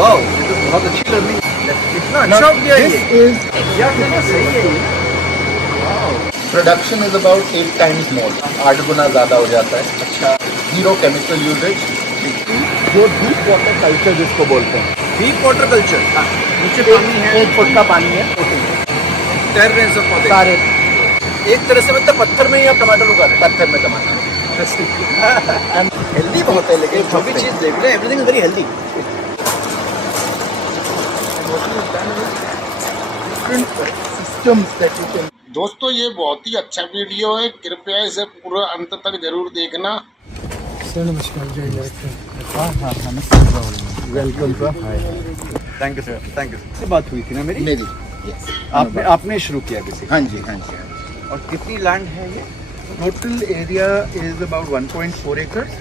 वाह, ये तो बहुत अच्छी लर्निंग। कितना अच्छा हो गया ये। एग्जैक्टली ना, सही है ये। Production is about 8 times more, 8 गुना ज़्यादा हो जाता है। अच्छा, जीरो केमिकल यूजेज, जो डीप वाटर कल्चर जिसको बोलते हैं। Deep water culture. नीचे पानी है, 1 फुट का पानी है, तैर रहे हैं सब पौधे। सारे एक तरह से मतलब पत्थर में ही आप टमाटर उगा रहे हैं। पत्थर में टमाटर। हेल्दी बहुत है, लेकिन जो भी चीज़ देख रहे हैं everything is very healthy. Systems that you can. दोस्तों ये बहुत ही अच्छा वीडियो है, कृपया इसे पूरा अंत तक जरूर देखना। Welcome sir. Thank you sir, thank you. से बात हुई थी ना मेरी? मेरी आपने शुरू किया किसी? हाँ जी, हाँ जी, हाँ जी। और कितनी लैंड है ये? Total area is about 1.4 acres.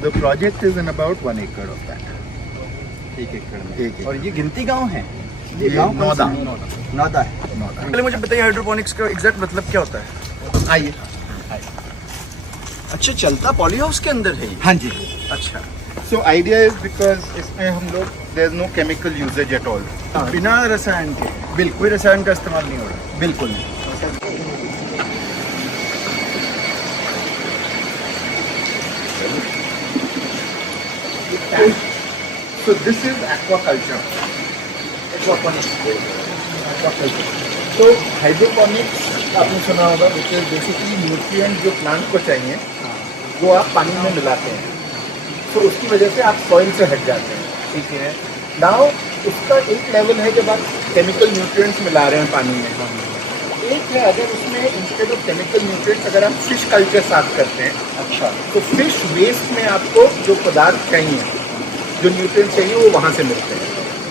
The project is in about 1 acre of that. 1 एकड़ में। एक एकड़। और ये गिनती गांव है? ये गांव कौन सा नौदा। है? नौदा है। नौदा। पहले मुझे बताइए हाइड्रोपोनिक्स का एग्जैक्ट मतलब क्या होता है? आइए। अच्छा, चलता पॉली हाउस के अंदर है ये? हाँ जी। अच्छा, So idea is because इसमें हम लोग there is no chemical usage at all. बिना रसायन के? बिल्कुल। कोई रसायन का इस्तेमाल नहीं हो रहा? बिल्कुल नहीं। So this is aquaculture. Aquaculture. तो हाइड्रोपोनिक्स आपने सुना होगा, which is basically न्यूट्रिएंट जो प्लांट को चाहिए वो आप पानी में मिलाते हैं, तो उसकी वजह से आप सॉइल से हट जाते हैं। ठीक है। नाउ उसका एक लेवल है जब आप केमिकल न्यूट्रिएंट्स मिला रहे हैं पानी में। एक है अगर उसमें इंस्टेड ऑफ केमिकल न्यूट्रिएंट्स अगर आप फिश कल्चर साथ करते हैं, अच्छा, तो फिश वेस्ट में आपको जो पदार्थ चाहिए, जो न्यूट्रिएंट्स चाहिए, वो वहाँ से मिलते हैं।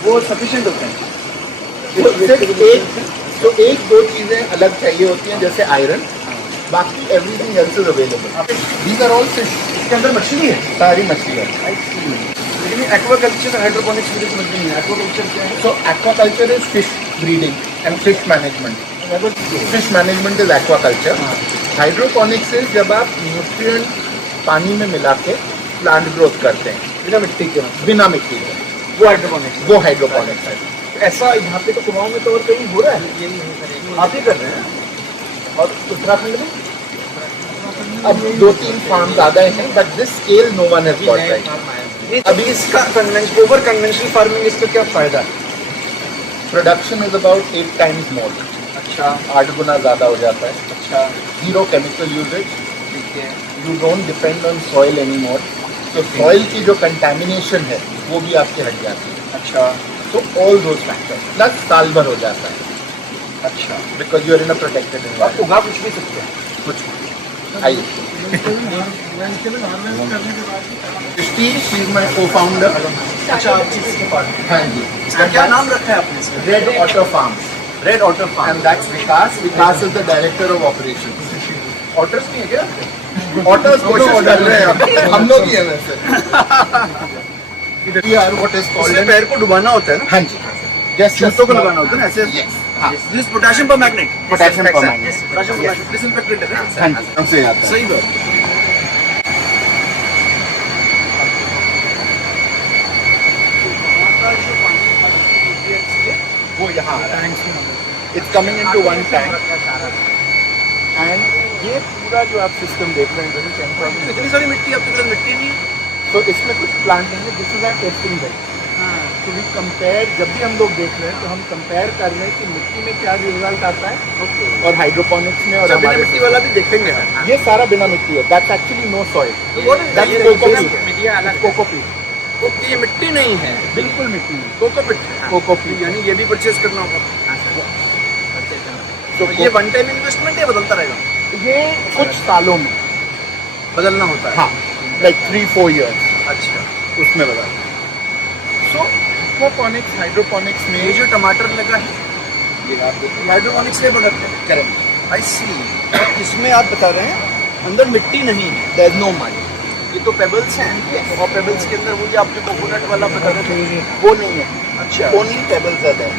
वो सफिशिएंट होते हैं? तो सिर्फ एक दो चीज़ें अलग चाहिए होती हैं, जैसे आयरन, बाकी everything else is available. These are all fish. इसके अंदर मछली है? सारी मछली है। लेकिन एक्वाकल्चर हाइड्रोपोनिक्स मुझे समझ में नहीं है। एक्वाकल्चर क्या है? So aquaculture is fish breeding and fish management. Fish management is aquaculture. Hydroponics is जब आप न्यूट्रिएंट पानी में मिला के प्लांट ग्रोथ करते हैं बिना मिट्टी के? बिना मिट्टी के, वो हाइड्रोपोनिक्स। वो हाइड्रोपोनिक्स है। ऐसा यहाँ पे तो कुमाऊं में तो और कहीं हो रहा है? आप ही कर रहे हैं? और उत्तराखंड में अब 2-3 फार्म ज़्यादा हैं, but this scale no one has got right. अभी इसका ओवर कन्वेंशनल फार्मिंग, इसका क्या फायदा है? Production is about 8 times more, अच्छा, 8 गुना ज़्यादा हो जाता है। अच्छा, जीरो केमिकल यूजेज, ठीक है। You don't depend on soil any more, तो सॉइल की जो कंटेमिनेशन है वो भी आपकी हट जाती है। अच्छा, तो ऑल दोज फैक्टर्स प्लस साल भर हो जाता है, अच्छा। Because you are in a protected आप एनवायरनमेंट। उगा कुछ भी सकते हैं? कुछ आइए। शी इज माई को फाउंडर। अच्छा, आप किसी के पास? हाँ जी। इसका क्या नाम रखा है आपने इसका? Red otter farms red otter farm. And that's Vikas. Vikas is the director of operation. Otters नहीं है क्या? ऑटर्स कोशिश कर रहे हैं, हम लोग ही हैं वैसे। We are what is called इसमें पैर को डुबाना होता है ना? हाँ जी, जस्ट जूतों को लगाना होता है ना ऐसे? Yes, हाँ। This potassium परमैग्नेट। Potassium permanganate. Potassium Yes. Disinfectant है हाँ ना? जी, हमसे आता है। सही बात। वो यहाँ आ रहा है। It's coming into one tank. And ये पूरा जो आप सिस्टम देख रहे हैं, जैसे 10,000, इतनी सारी मिट्टी, आपके पास मिट्टी नहीं? तो इसमें कुछ प्लांट नहीं है। This is our testing bed. तो वी कंपेयर, जब भी हम लोग देख रहे हैं तो हम कंपेयर कर रहे हैं कि मिट्टी में क्या रिजल्ट आता है और हाइड्रोपोनिक्स में, और बिना हमारे मिट्टी वाला भी देखेंगे हम। ये सारा बिना मिट्टी है। That's actually no soil, that's cocopeat. Cocopeat, okay, ये मिट्टी नहीं है, बिल्कुल मिट्टी नहीं। कोकोपीट। कोकोपीट यानी ये भी परचेज करना होगा। तो ये वन टाइम इन्वेस्टमेंट है, बदलता रहेगा? ये कुछ सालों में, बदलना होता है? हाँ, लाइक 3-4 years अच्छा। उसमें बदल। सो एक्वापोनिक्स, हाइड्रोपोनिक्स में ये जो टमाटर लगा है, ये आप देखिए, हाइड्रोपोनिक्स के प्रोडक्ट है? करेक्ट। I see. इसमें आप बता रहे हैं अंदर मिट्टी नहीं है? There is no money. ये तो पेबल्स हैं, और पेबल्स के अंदर वो जो आपने कोकोनट वाला बता रहे थे, वो नहीं है। अच्छा, only pebbles are there.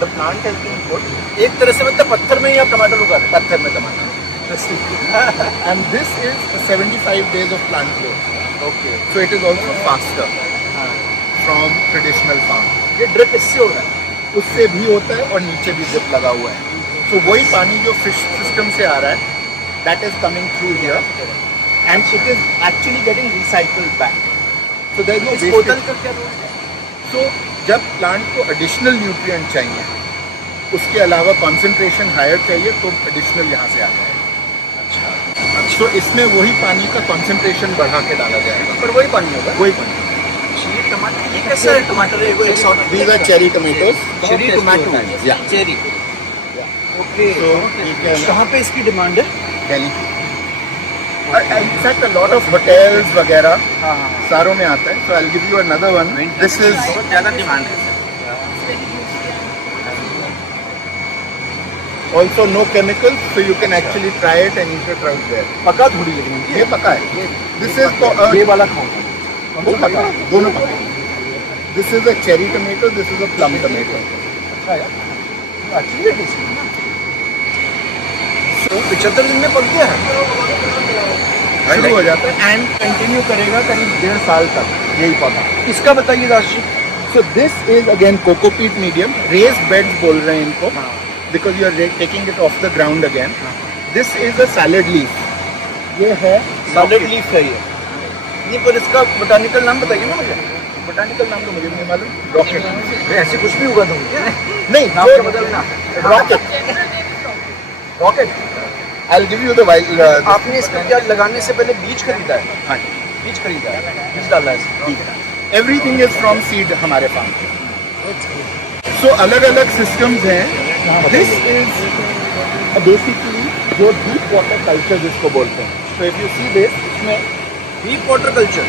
The plant has been put, एक तरह से मतलब पत्थर में ही आप टमाटर उगा रहे हैं? पत्थर में टमाटर। And this is 75 days of plant growth. Okay. So it is also faster. From traditional farm. ये ड्रिप इससे हो रहा है. उससे भी होता है और नीचे भी ड्रिप लगा हुआ है. तो वही पानी जो फिश सिस्टम से आ रहा है, that is coming through here and it is actually getting recycled back. So there is no इस बोतल वेस्टेज. का क्या रोल है? सो जब प्लांट को एडिशनल न्यूट्रिएंट चाहिए, उसके अलावा कंसंट्रेशन हायर चाहिए, तो एडिशनल यहाँ से आ जाएगा. अच्छा. तो इसमें वही पानी का कंसंट्रेशन बढ़ा के डाला जाएगा. पर वही पानी होगा. वही पानी. ये टमाटर, ये कैसा है टमाटर है? वो exotic These are cherry tomatoes. Cherry tomato. Yeah. Cherry. Okay. So you can कहाँ पे इसकी डिमांड है? Delhi. In fact, a lot of hotels वगैरह हाँ हाँ. सारों में आता है. So I'll give you another one. This is बहुत ज़्यादा डिमांड है. also no chemicals, so you can actually try it and eat it right there. पका थोड़ी लेकिन ये पका है. This is ये वाला खाऊंगा. वो पका है. दोनों पका है. This is a cherry tomato. This is a plum tomato. अच्छा यार. अच्छी है इसकी. 75 दिन में पक गया है. शुरू हो जाता है एंड कंटिन्यू करेगा करीब 1.5 साल तक यही पौधा. इसका बताइए Das ji. So this is again cocopeat medium. Raised beds बोल रहे हैं इनको, because you are taking it off the ground again. This is a salad leaf. ये है सैलेड लीफ है ये. नहीं, पर इसका बोटानिकल नाम बताइए ना मुझे. बोटानिकल नाम तो मुझे भी नहीं मालूम. रॉकेट. ऐसे कुछ भी उगा दूंगी क्या? नहीं, नाम का बदलना. Rocket. Rocket. I'll give you the wild. आपने इसका क्या लगाने से पहले बीज खरीदा है? हाँ. बीज खरीदा है. बीज डाला है इसमें. Everything is from seed हमारे farm. So अलग अलग systems हैं. This is basically जो deep water culture जिसको बोलते हैं. So if you see this, इसमें डीप वाटर कल्चर.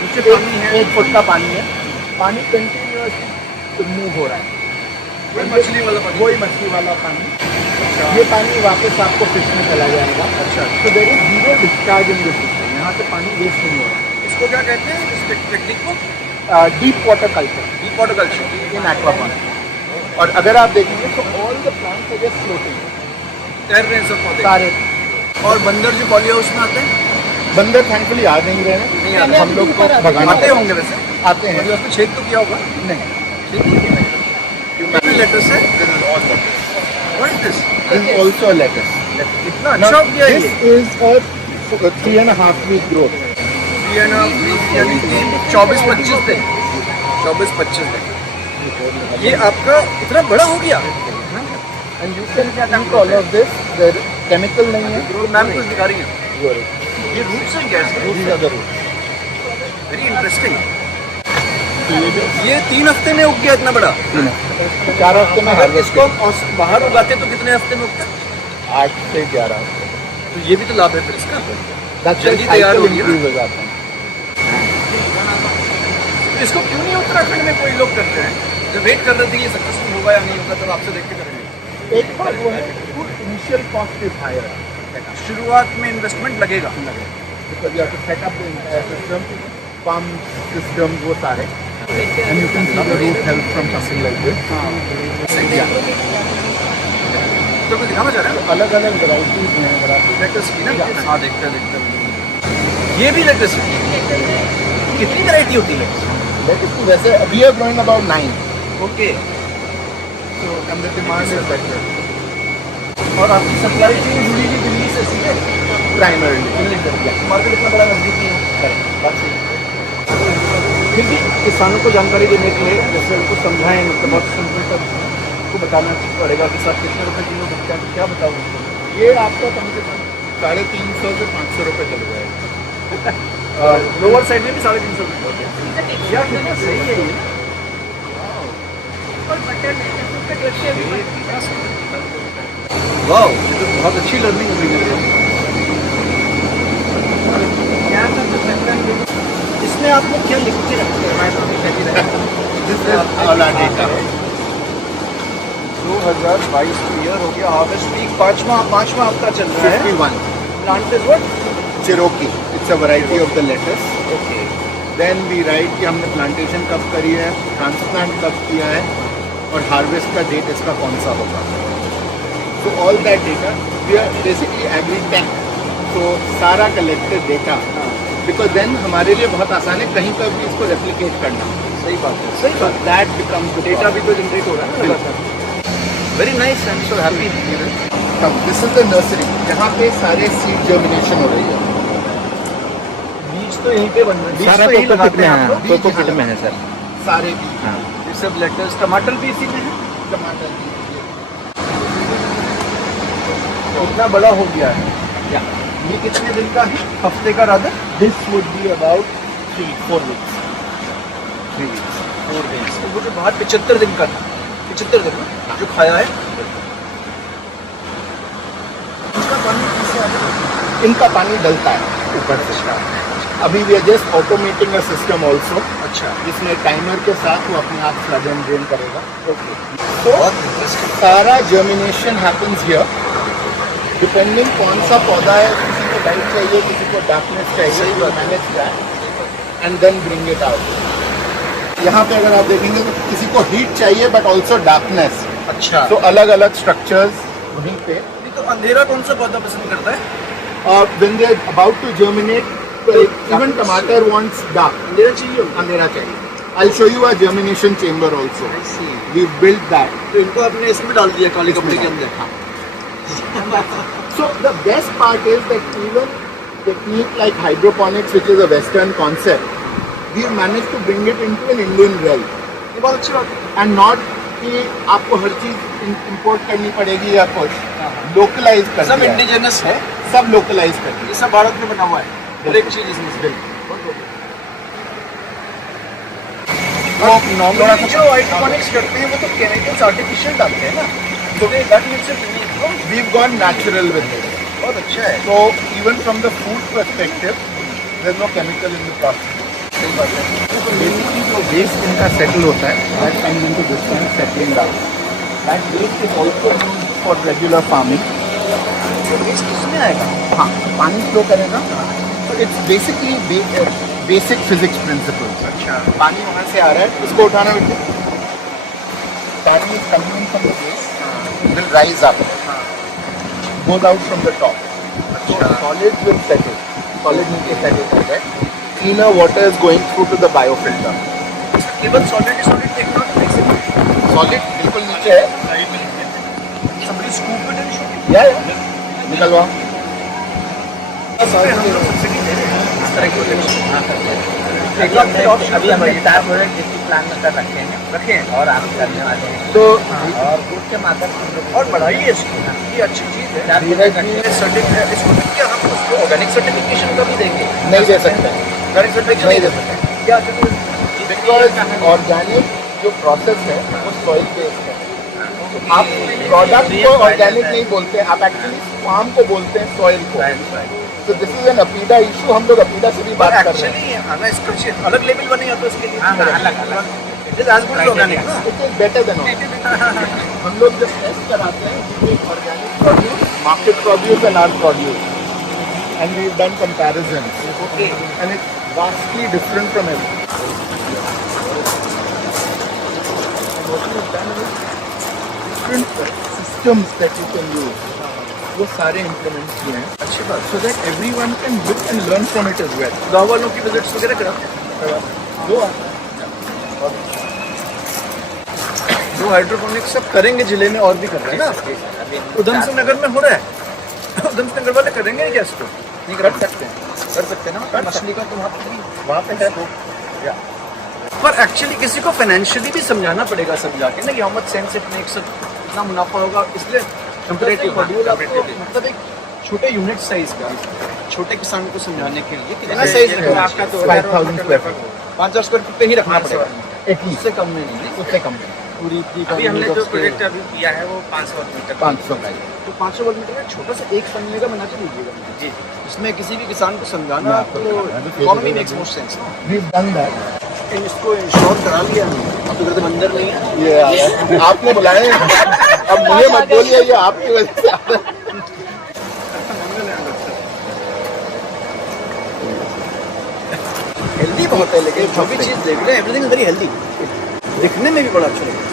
नीचे पानी है. 1 फुट का पानी है. पानी कंटिन्यूअसली मूव हो रहा है. वही मछली वाला पानी. वही मछली वाला पानी. ये पानी वापस आपको फिश में चला जाएगा. अच्छा. तो there is zero discharge in this system. यहाँ से पानी वेस्ट नहीं हो रहा. इसको क्या कहते हैं इस टेक्निक को? Deep water culture deep water culture. In aquaponics. और अगर आप देखेंगे तो all the plants are just floating. तैर रहे हैं सब पौधे. सारे. और बंदर जो पॉली हाउस में आते हैं बंदर थैंकफुली आ नहीं रहे हैं. नहीं आते. हम लोग को भगाना आते होंगे वैसे. आते हैं. अभी आपने छेद तो किया होगा. नहीं. छेद नहीं किया. कितने लेटर्स है? What is this? This is also a lettuce. इतना अच्छा हो गया This ये. is a 3.5 week growth. यानी कि 24-25 दिन. 24-25 दिन. ये आपका इतना बड़ा हो गया. And you can eat all of this. There chemical नहीं है. मैम कुछ दिखा रही है. ये रूट्स हैं क्या इसके? These are the roots. Very interesting. ये 3 हफ्ते में उग गया इतना बड़ा. 4 हफ्ते में अगर हार्वेस्ट. इसको बाहर उगाते तो कितने हफ्ते में उगता? 8 से 11 हफ्ते. तो ये भी तो लाभ है फिर इसका. That's जल्दी why तैयार cycle हो रही है ना? increase हो जाता है. तो इसको क्यों नहीं उत्तराखंड में कोई लोग करते हैं? जब वेट कर रहे थे ये सक्सेसफुल होगा या नहीं होगा, तब आपसे देख के करेंगे. एक बार वो है इनिशियल कॉस्ट इज हायर. शुरुआत में इन्वेस्टमेंट लगेगा. Because you have to set up the entire system, pump system, वो सारे. And you can see the root health from something like this. Yeah. तो मैं दिखाना चाह रहा हूँ अलग अलग वेराइटीज हैं. लेटस की ना. हाँ, देखते हैं. ये भी लेटस है. कितनी वैरायटी होती है लेटस? Lettuce की वैसे we are growing about 9. Okay. So and the demand is better. और आपकी सप्लाई चेन जुड़ी हुई दिल्ली से सीधे Primarily. दिल्ली तक. मार्केट इतना बड़ा नजदीक नहीं है. फिर भी किसानों को जानकारी देने के लिए जैसे उनको समझाएं, मतलब बहुत सिंपल तक उनको बताना पड़ेगा कि साथ कितने रुपए किलो बिकता है. क्या बताऊँ उनको? ये आपका कम से कम 350 से 500 रुपए चल जाएगा. लोअर साइड में भी 350 रुपये होते हैं. यार कितना सही है ये. वाह, ये तो बहुत अच्छी लर्निंग हुई है. इसमें आपने क्या लिख के रखा है? This is all our data. 2022 year हो गया. हार्वेस्ट वीक पांचवा हफ्ता चल रहा है. 51. Plant is what? Cherokee. It's a variety of the lettuce. Okay. Then we write कि हमने प्लांटेशन कब करी है, ट्रांसप्लांट कब किया है, और हार्वेस्ट का डेट इसका कौन सा होगा. So all that data, we are basically agri-tech. So सारा collected data बिकॉज देन हमारे लिए बहुत आसान है कहीं पर भी इसको रेप्लिकेट करना। सही बात है, सही बात। दैट बिकम्स डेटा भी तो जनरेट हो रहा है ना लगातार। Very nice, I am so happy. This is the nursery जहाँ पे सारे सीड जर्मिनेशन हो रही है। बीज तो यहीं पे बन रहे हैं, बीज सारा तो यहीं लगाते हैं आप लोग? कोकोपीट में है सर। सारे बीज, हाँ, ये सब लेटर्स, टमाटर भी इसी में है। टमाटर बीज, तो इतना बड़ा हो गया है। ये कितने दिन का है? हफ्ते का rather? This would be about 3-4 weeks. 3 weeks, 4 days. तो वो जो बाहर 75 दिन का था, 75 दिन में जो खाया है, इसका पानी किससे आता है? इनका पानी डलता है ऊपर से। अभी we are just automating a system also, अच्छा, जिसमें टाइमर के साथ वो अपने आप फ्लड एंड ड्रेन करेगा। ओके। तो बहुत इंटरेस्टिंग। सारा जर्मिनेशन हैपन्स हियर, डिपेंडिंग कौन सा पौधा है, किसी को लाइट चाहिए, किसी को डार्कनेस चाहिए, वो manage that and then bring it out. यहाँ पे अगर आप देखेंगे तो किसी को हीट चाहिए बट ऑल्सो डार्कनेस, अच्छा, तो अलग अलग स्ट्रक्चर्स वहीं पे। नहीं तो अंधेरा कौन सा पौधा पसंद करता है? When they are about to germinate, even tomato wants dark, अंधेरा चाहिए उनको? अंधेरा चाहिए। I'll show you a germination chamber also. I see. We've built that. तो इनको आपने इसमें डाल दिया काले कपड़े के अंदर? So the best part is that even technique like hydroponics, which is a Western concept, we've managed to bring it into an Indian realm. ये बहुत अच्छी बात है। And not कि आपको हर चीज इम्पोर्ट करनी पड़ेगी या कुछ, लोकलाइज कर सब दिया है। इंडिजिनस है, सब लोकलाइज कर दिया। ये सब भारत में बना हुआ है, हर एक चीज इसमें से। वो नॉर्मली जो हाइड्रोपोनिक्स करते हैं वो तो केमिकल्स आर्टिफिशियल डालते हैं ना, तो that makes it unique. we've gone natural with it. बहुत अच्छा है। So even from the food perspective, there's no chemical in the process. सही बात है। Basically जो waste इनका settle होता है, that comes into this one settling down. That waste is also used for regular farming. तो वेस्ट किसमें आएगा? हाँ, पानी फ्लो करेगा। So it's basically basic physics principles. अच्छा, पानी वहाँ से आ रहा है, इसको उठाना बेटे। पानी is coming in from the base, will rise up, goes out from the top. So solids will settle. Solid नीचे settle हो गए. Cleaner water is going through to the biofilter. केवल सॉलिड देखना तो बेसिक Solid बिल्कुल नीचे है. somebody scoop it and shoot it। या निकलवा. हम लोग सब्सिडी दे रहे हैं इस तरह की ऑप्शन। अभी हम 4 प्रोडक्ट जिसकी प्लान में कर रखे हैं, रखें और आप करने वाले हैं। तो और दूध के माध्यम से हम लोग और बढ़ाइए इसको, ये अच्छी चीज़ है। 4 प्रोडक्ट रखे हैं। सर्टिफिकेट इसको क्या हम उसको ऑर्गेनिक सर्टिफिकेशन का भी देंगे? नहीं दे सकते. ऑर्गेनिक सर्टिफिकेशन नहीं दे सकते. क्या? Because organic जो प्रोसेस है वो सॉइल बेस्ड है. आप प्रोडक्ट को ऑर्गेनिक नहीं बोलते, आप एक्चुअली फार्म को बोलते हैं, सॉइल को. So this is an APIDA issue. हम लोग APIDA से भी बात कर रहे हैं. एक्चुअली हमें इसका अलग लेवल बनेगा तो इसके लिए हाँ, अलग it is as good as organic ना। It is better than organic. हम लोग जब टेस्ट कराते हैं, we take organic produce, market produce and our produce, and we've done comparisons. Okay, And it's vastly different from everything. What we've done is different systems that you can use. वो सारे implement किए हैं. अच्छी बात। So that everyone can look and learn from it as well. गाँव वालों की visits वगैरह कराते हैं? दो जो हाइड्रोपोनिक्स सब करेंगे जिले में और भी कर रहे हैं ना। उधम सिंह नगर में हो रहा है, उधम सिंह नगर वाले करेंगे क्या इसको? नहीं कर सकते हैं ना. मतलब मछली का तो वहाँ पे है. पर एक्चुअली किसी को फाइनेंशियली भी समझाना पड़ेगा समझा के ना कि how much sense it makes, कितना मुनाफा होगा, इसलिए कंपैरेटिव शेड्यूल आपको मतलब एक छोटे यूनिट साइज का छोटे किसान को समझाने के लिए कितना साइज रखना आपका? तो 5,000 square feet. 5,000 स्क्वायर फीट पे ही रखना पड़ेगा, At least. उससे कम में नहीं। उससे कम नहीं. पूरी अभी हमने जो प्रोजेक्ट अभी किया है वो 500 मीटर 500 का. तो 500 वर्ग मीटर में छोटा सा एक पन्ने का बना के लीजिएगा जी। इसमें किसी भी किसान को समझाना मैं तो आपको बता दूं, इकोनॉमी मेक्स मोर सेंस ना। We've done that. इसको इंश्योर करा लिया हमने, अब तो मंदिर नहीं है। ये आपने बुलाए हैं. अब मुझे मत बोलिए, ये आपकी वजह से आ रहा है. हेल्दी बहुत है, लेकिन जो भी चीज़ देख रहे हैं एवरीथिंग इज वेरी हेल्दी, दिखने में भी बड़ा अच्छा लगता है।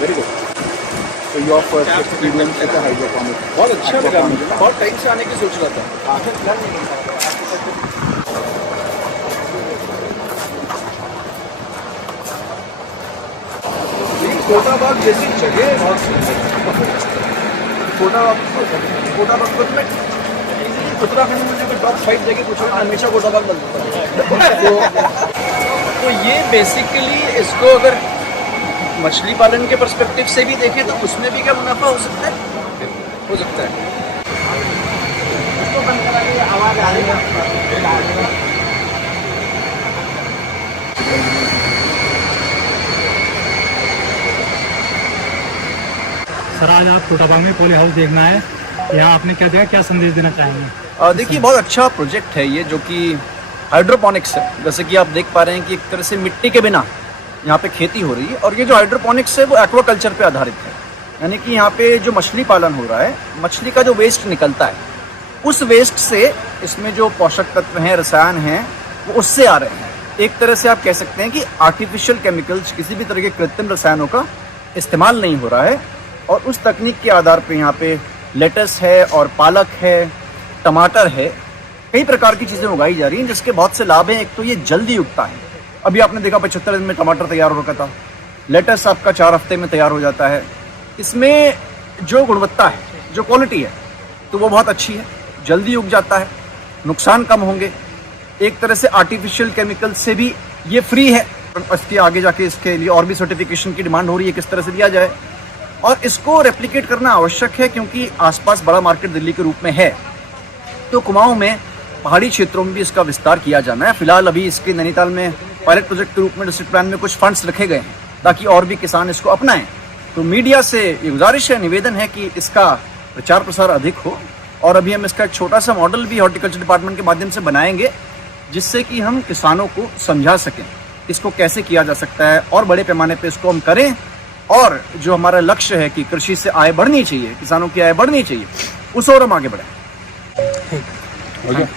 Very good. So your first experience with the hydroponics. बहुत अच्छा लगा मुझे, बहुत टाइम से आने की सोच रहा था। कोटा बाग जैसी जगह बहुत सुंदर है। कोटा बाग को मैं उत्तराखंड में मुझे टॉप 5 जगह पूछो मैं हमेशा कोटा बाग बन देता तो ये बेसिकली इसको अगर मछली पालन के पर्सपेक्टिव से भी देखें तो उसमें भी क्या मुनाफा हो सकता है? हो सकता है। आवाज आ रही है। सर आज आप कोटाबाग में पोली हाउस देखना है, यहाँ आपने क्या देखा, क्या संदेश देना चाहेंगे? देखिए बहुत अच्छा प्रोजेक्ट है ये जो कि हाइड्रोपोनिक्स है। जैसे कि आप देख पा रहे हैं कि एक तरह से मिट्टी के बिना यहाँ पे खेती हो रही है और ये जो हाइड्रोपोनिक्स है वो एक्वाकल्चर पे आधारित है। यानी कि यहाँ पे जो मछली पालन हो रहा है, मछली का जो वेस्ट निकलता है उस वेस्ट से इसमें जो पोषक तत्व हैं, रसायन हैं, वो उससे आ रहे हैं। एक तरह से आप कह सकते हैं कि आर्टिफिशियल केमिकल्स, किसी भी तरह के कृत्रिम रसायनों का इस्तेमाल नहीं हो रहा है और उस तकनीक के आधार पे यहाँ पे लेटस है और पालक है, टमाटर है, कई प्रकार की चीज़ें उगाई जा रही हैं जिसके बहुत से लाभ हैं। एक तो ये जल्दी उगता है, अभी आपने देखा 75 दिन में टमाटर तैयार हो रखा था। लेटस आपका 4 हफ्ते में तैयार हो जाता है। इसमें जो गुणवत्ता है, जो क्वालिटी है, तो वो बहुत अच्छी है, जल्दी उग जाता है, नुकसान कम होंगे। एक तरह से आर्टिफिशियल केमिकल से भी ये फ्री है। इसके आगे जाके इसके लिए और भी सर्टिफिकेशन की डिमांड हो रही है, किस तरह से दिया जाए, और इसको रेप्लिकेट करना आवश्यक है क्योंकि आसपास बड़ा मार्केट दिल्ली के रूप में है। तो कुमाऊं में, पहाड़ी क्षेत्रों में भी इसका विस्तार किया जाना है। फिलहाल अभी इसके नैनीताल में पायलट प्रोजेक्ट के रूप में डिस्ट्रिक्ट प्लान में कुछ फंड्स रखे गए हैं ताकि और भी किसान इसको अपनाएं। तो मीडिया से ये गुजारिश है, निवेदन है कि इसका प्रचार प्रसार अधिक हो और अभी हम इसका एक छोटा सा मॉडल भी हॉर्टिकल्चर डिपार्टमेंट के माध्यम से बनाएंगे जिससे कि हम किसानों को समझा सकें इसको कैसे किया जा सकता है और बड़े पैमाने पे इसको हम करें। और जो हमारा लक्ष्य है कि कृषि से आय बढ़नी चाहिए, किसानों की आय बढ़नी चाहिए, उस ओर हम आगे बढ़ें।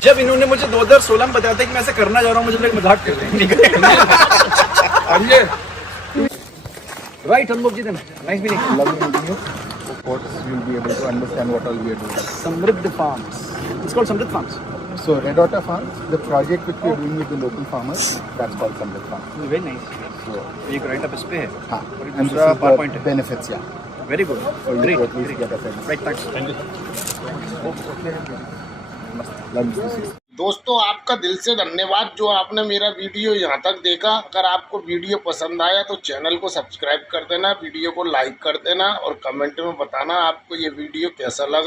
जब इन्होंने मुझे 2016 में बताया था कि मैं ऐसे करना चाह रहा हूँ, मुझे लोग मजाक कर रहे हैं। Right Anubhav ji, nice meeting. Of course, you'll be able to understand what all we are doing. समृद्ध फार्म्स, it's called समृद्ध farms. So Red Otter Farms, the project which we are doing with the local farmers, that's called Samrit Farms. Very nice. एक right up इस पे है हाँ, और and this दूसरा is PowerPoint the है। benefits, yeah. Very good, So you great, to at least get a sense. Right, thanks. Lunch this is. दोस्तों आपका दिल से धन्यवाद जो आपने मेरा वीडियो यहाँ तक देखा। अगर आपको वीडियो पसंद आया तो चैनल को सब्सक्राइब कर देना, वीडियो को लाइक कर देना और कमेंट में बताना आपको ये वीडियो कैसा लगा।